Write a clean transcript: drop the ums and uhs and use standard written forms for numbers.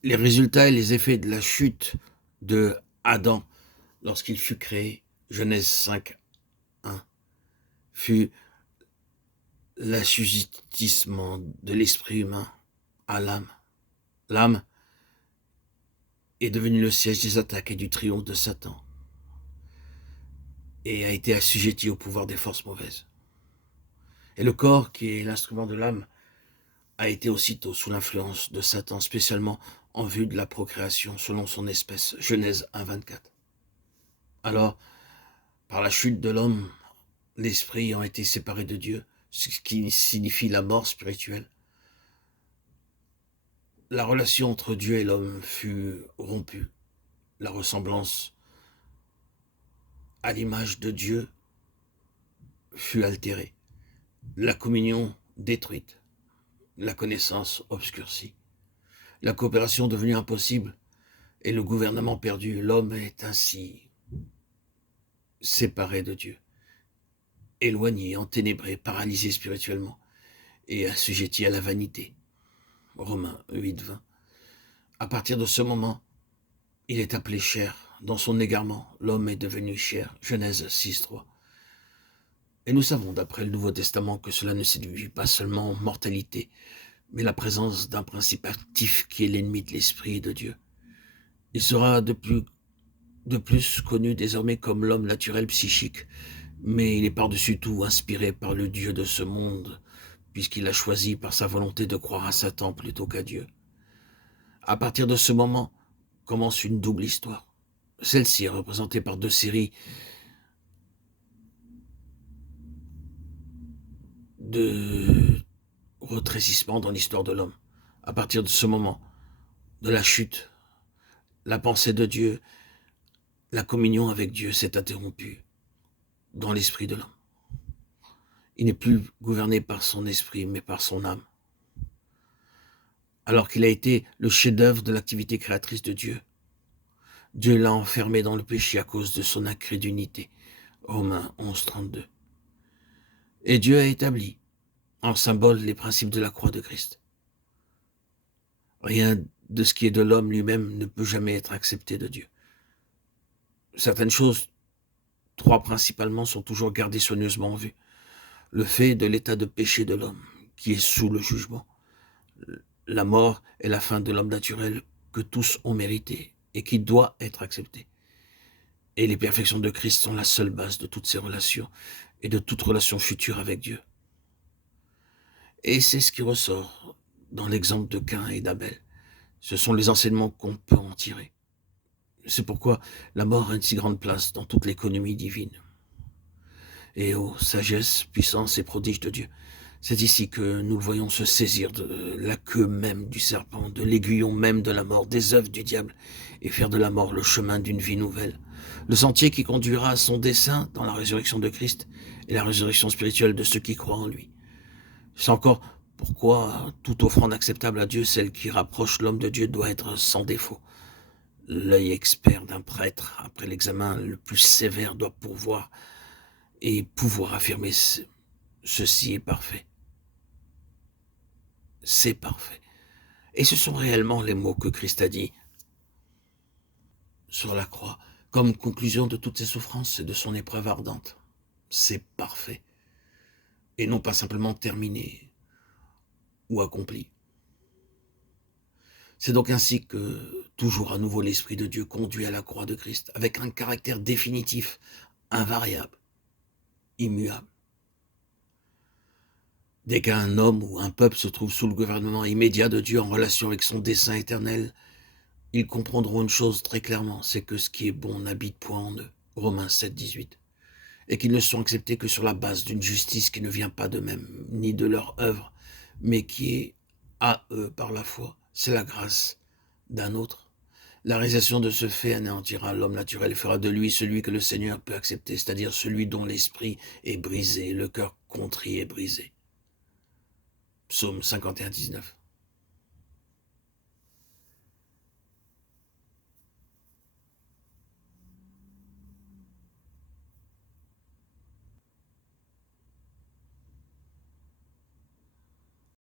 Les résultats et les effets de la chute de Adam lorsqu'il fut créé, Genèse 5, 1, fut l'assujettissement de l'esprit humain à l'âme. L'âme est devenue le siège des attaques et du triomphe de Satan et a été assujettie au pouvoir des forces mauvaises. Et le corps, qui est l'instrument de l'âme, a été aussitôt sous l'influence de Satan, spécialement en vue de la procréation selon son espèce. Genèse 1, 24. Alors, par la chute de l'homme, l'esprit ayant été séparé de Dieu, ce qui signifie la mort spirituelle, la relation entre Dieu et l'homme fut rompue. La ressemblance à l'image de Dieu fut altérée. La communion détruite. La connaissance obscurcie. La coopération devenue impossible et le gouvernement perdu. L'homme est ainsi séparé de Dieu, éloigné, enténébré, paralysé spirituellement et assujetti à la vanité. Romains 8, 20. À partir de ce moment, il est appelé chair. Dans son égarement, l'homme est devenu chair. Genèse 6, 3. Et nous savons, d'après le Nouveau Testament, que cela ne signifie pas seulement mortalité, mais la présence d'un principe actif qui est l'ennemi de l'esprit et de Dieu. Il sera de plus connu désormais comme l'homme naturel psychique, mais il est par-dessus tout inspiré par le Dieu de ce monde, puisqu'il a choisi par sa volonté de croire à Satan plutôt qu'à Dieu. À partir de ce moment commence une double histoire. Celle-ci est représentée par deux séries de retrécissement dans l'histoire de l'homme. À partir de ce moment, de la chute, la pensée de Dieu, la communion avec Dieu s'est interrompue dans l'esprit de l'homme. Il n'est plus gouverné par son esprit, mais par son âme. Alors qu'il a été le chef-d'œuvre de l'activité créatrice de Dieu, Dieu l'a enfermé dans le péché à cause de son incrédulité. Romains 11, 32. Et Dieu a établi en symbole les principes de la croix de Christ. Rien de ce qui est de l'homme lui-même ne peut jamais être accepté de Dieu. Certaines choses, trois principalement, sont toujours gardées soigneusement en vue. Le fait de l'état de péché de l'homme, qui est sous le jugement. La mort est la fin de l'homme naturel que tous ont mérité et qui doit être accepté. Et les perfections de Christ sont la seule base de toutes ces relations et de toute relation future avec Dieu. Et c'est ce qui ressort dans l'exemple de Caïn et d'Abel. Ce sont les enseignements qu'on peut en tirer. C'est pourquoi la mort a une si grande place dans toute l'économie divine. Et ô sagesse, puissance et prodige de Dieu, c'est ici que nous le voyons se saisir de la queue même du serpent, de l'aiguillon même de la mort, des œuvres du diable, et faire de la mort le chemin d'une vie nouvelle. Le sentier qui conduira à son dessein dans la résurrection de Christ et la résurrection spirituelle de ceux qui croient en lui. C'est encore pourquoi toute offrande acceptable à Dieu, celle qui rapproche l'homme de Dieu, doit être sans défaut. L'œil expert d'un prêtre, après l'examen le plus sévère, doit pouvoir affirmer ceci est parfait. C'est parfait. Et ce sont réellement les mots que Christ a dit sur la croix, comme conclusion de toutes ses souffrances et de son épreuve ardente. C'est parfait. Et non pas simplement terminé ou accompli. C'est donc ainsi que, toujours à nouveau, l'Esprit de Dieu conduit à la croix de Christ, avec un caractère définitif, invariable, immuable. Dès qu'un homme ou un peuple se trouve sous le gouvernement immédiat de Dieu en relation avec son dessein éternel, ils comprendront une chose très clairement, c'est que ce qui est bon n'habite point en eux. Romains 7, 18. Et qu'ils ne sont acceptés que sur la base d'une justice qui ne vient pas d'eux-mêmes, ni de leur œuvre, mais qui est à eux par la foi. C'est la grâce d'un autre. La réalisation de ce fait anéantira l'homme naturel et fera de lui celui que le Seigneur peut accepter, c'est-à-dire celui dont l'esprit est brisé, le cœur contrit et brisé. Psaume 51, 19.